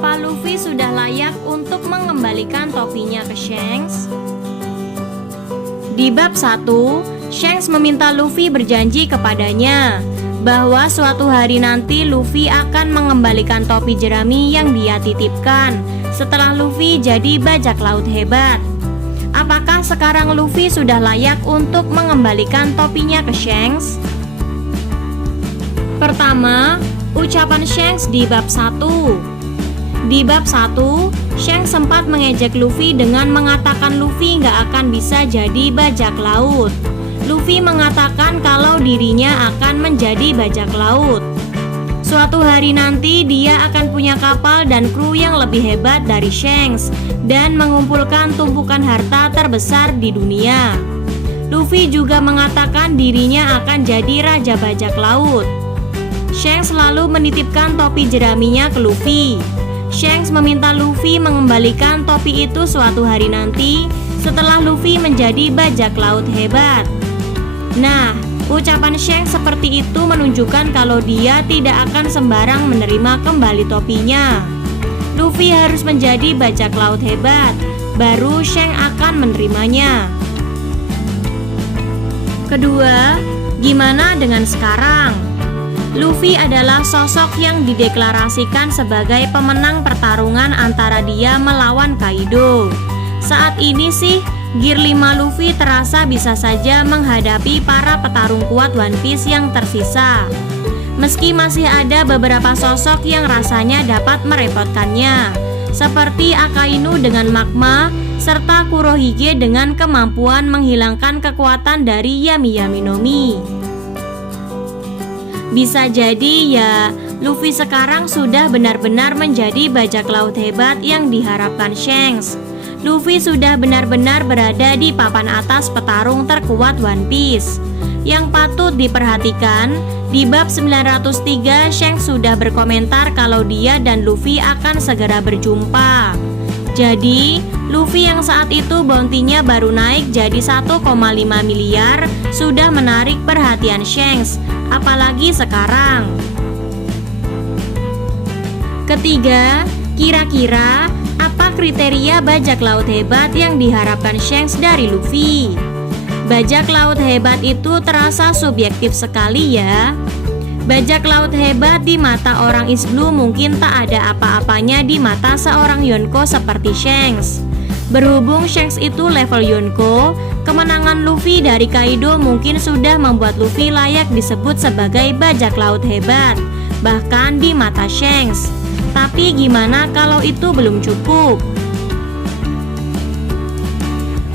Apa Luffy sudah layak untuk mengembalikan topinya ke Shanks? Di bab 1, Shanks meminta Luffy berjanji kepadanya bahwa suatu hari nanti Luffy akan mengembalikan topi jerami yang dia titipkan setelah Luffy jadi bajak laut hebat. Apakah sekarang Luffy sudah layak untuk mengembalikan topinya ke Shanks? Pertama, ucapan Shanks di bab 1. Di bab 1, Shanks sempat mengejek Luffy dengan mengatakan Luffy nggak akan bisa jadi bajak laut. Luffy mengatakan kalau dirinya akan menjadi bajak laut. Suatu hari nanti dia akan punya kapal dan kru yang lebih hebat dari Shanks dan mengumpulkan tumpukan harta terbesar di dunia. Luffy juga mengatakan dirinya akan jadi raja bajak laut. Shanks selalu menitipkan topi jeraminya ke Luffy. Shanks meminta Luffy mengembalikan topi itu suatu hari nanti setelah Luffy menjadi bajak laut hebat. Nah, ucapan Shanks seperti itu menunjukkan kalau dia tidak akan sembarang menerima kembali topinya. Luffy harus menjadi bajak laut hebat, baru Shanks akan menerimanya. Kedua, gimana dengan sekarang? Luffy adalah sosok yang dideklarasikan sebagai pemenang pertarungan antara dia melawan Kaido. Saat ini sih, Gear 5 Luffy terasa bisa saja menghadapi para petarung kuat One Piece yang tersisa. Meski masih ada beberapa sosok yang rasanya dapat merepotkannya, seperti Akainu dengan magma, serta Kurohige dengan kemampuan menghilangkan kekuatan dari Yami Yami no Mi. Bisa jadi ya, Luffy sekarang sudah benar-benar menjadi bajak laut hebat yang diharapkan Shanks. Luffy sudah benar-benar berada di papan atas petarung terkuat One Piece. Yang patut diperhatikan, di bab 903 Shanks sudah berkomentar kalau dia dan Luffy akan segera berjumpa. Jadi, Luffy yang saat itu bounty-nya baru naik jadi 1,5 miliar sudah menarik perhatian Shanks. Apalagi sekarang. Ketiga, kira-kira apa kriteria bajak laut hebat yang diharapkan Shanks dari Luffy? Bajak laut hebat itu terasa subjektif sekali ya. Bajak laut hebat di mata orang East Blue mungkin tak ada apa-apanya di mata seorang Yonko seperti Shanks. Berhubung Shanks itu level Yonko, kemenangan Luffy dari Kaido mungkin sudah membuat Luffy layak disebut sebagai bajak laut hebat, bahkan di mata Shanks. Tapi gimana kalau itu belum cukup?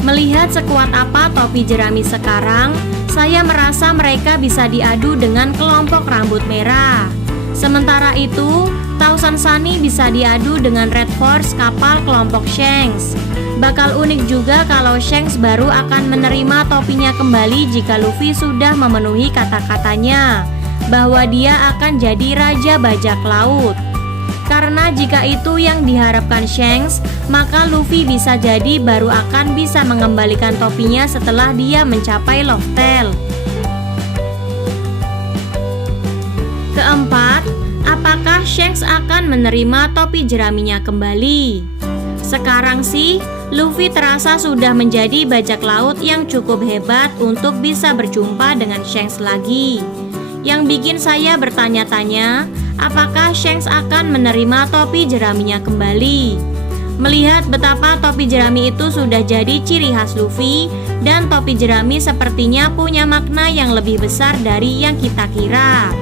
Melihat sekuat apa topi jerami sekarang, saya merasa mereka bisa diadu dengan kelompok rambut merah. Sementara itu, Thousand Sunny bisa diadu dengan Red Force kapal kelompok Shanks. Bakal unik juga kalau Shanks baru akan menerima topinya kembali jika Luffy sudah memenuhi kata-katanya bahwa dia akan jadi raja bajak laut. Karena jika itu yang diharapkan Shanks, maka Luffy bisa jadi baru akan bisa mengembalikan topinya setelah dia mencapai Loftel. Keempat, apakah Shanks akan menerima topi jeraminya kembali? Sekarang sih, Luffy terasa sudah menjadi bajak laut yang cukup hebat untuk bisa berjumpa dengan Shanks lagi. Yang bikin saya bertanya-tanya, apakah Shanks akan menerima topi jeraminya kembali? Melihat betapa topi jerami itu sudah jadi ciri khas Luffy, dan topi jerami sepertinya punya makna yang lebih besar dari yang kita kira.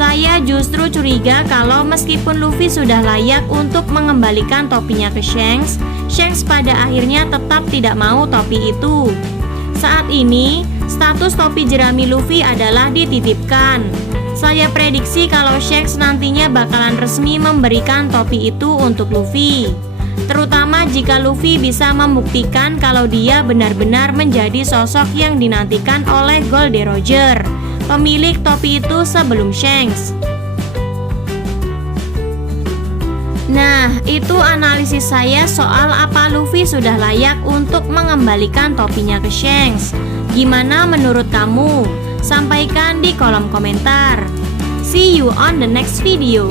Saya justru curiga kalau meskipun Luffy sudah layak untuk mengembalikan topinya ke Shanks, Shanks pada akhirnya tetap tidak mau topi itu. Saat ini, status topi jerami Luffy adalah dititipkan. Saya prediksi kalau Shanks nantinya bakalan resmi memberikan topi itu untuk Luffy. Terutama jika Luffy bisa membuktikan kalau dia benar-benar menjadi sosok yang dinantikan oleh Goldie Roger, pemilik topi itu sebelum Shanks. Nah, itu analisis saya soal apa Luffy sudah layak untuk mengembalikan topinya ke Shanks. Gimana menurut kamu? Sampaikan di kolom komentar. See you on the next video.